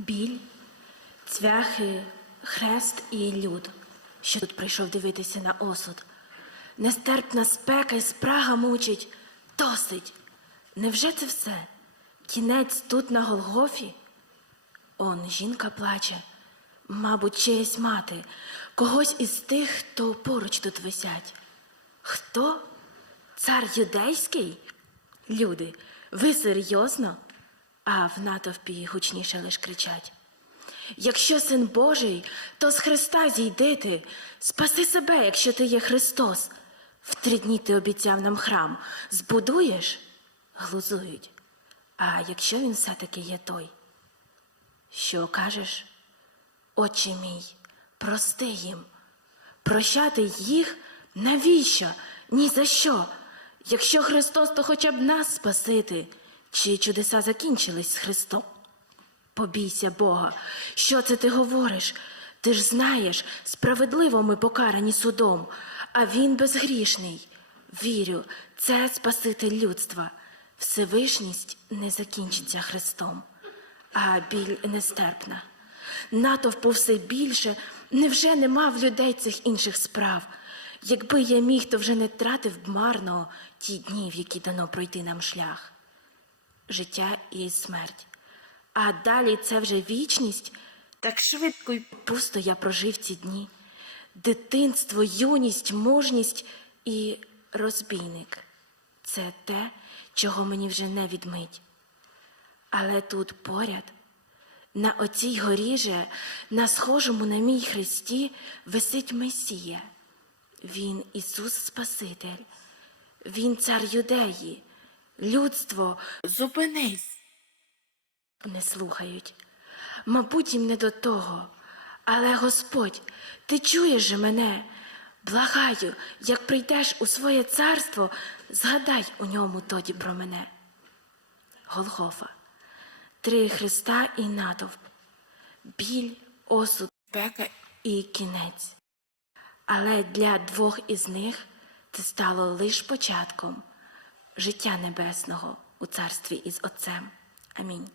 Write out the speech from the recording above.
біль, цвяхи, хрест і люд, що тут прийшов дивитися на осуд. Нестерпна спека й спрага мучить, досить. Невже це все? Кінець тут на Голгофі? Он жінка плаче, мабуть, чиясь мати, когось із тих, хто поруч тут висять. Хто? Цар юдейський? Люди, ви серйозно? А в натовпі гучніше лиш кричать. Якщо син Божий, то з Христа зійди ти, спаси себе, якщо ти є Христос. В три дні ти обіцяв нам храм. Збудуєш? Глузують. А якщо він все-таки є той? Що кажеш? Отче мій, прости їм. Прощати їх навіщо? Ні за що? Якщо Христос, то хоча б нас спасити, чи чудеса закінчились з Христом? Побійся Бога, що це ти говориш? Ти ж знаєш, справедливо ми покарані судом, а він безгрішний. Вірю, це Спаситель людства. Всевишність не закінчиться Христом, а біль нестерпна. Натовпу все більше, невже нема в людей цих інших справ? Якби я міг, то вже не тратив б марно ті дні, в які дано пройти нам шлях. Життя і смерть. А далі це вже вічність. Так швидко й пусто я прожив ці дні. Дитинство, юність, мужність і розбійник. Це те, чого мені вже не відмить. Але тут поряд, на оцій горі же, на схожому на мій Христі, висить Месія. Він Ісус Спаситель, Він цар юдеї, людство. Зупинись не слухають. Мабуть, їм не до того. Але Господь, ти чуєш же мене? Благаю, як прийдеш у своє царство, згадай у ньому тоді про мене. Голгофа, три Христа і натовп, біль, осуд, пека і кінець. Але для двох із них це стало лиш початком життя небесного у царстві із Отцем. Амінь.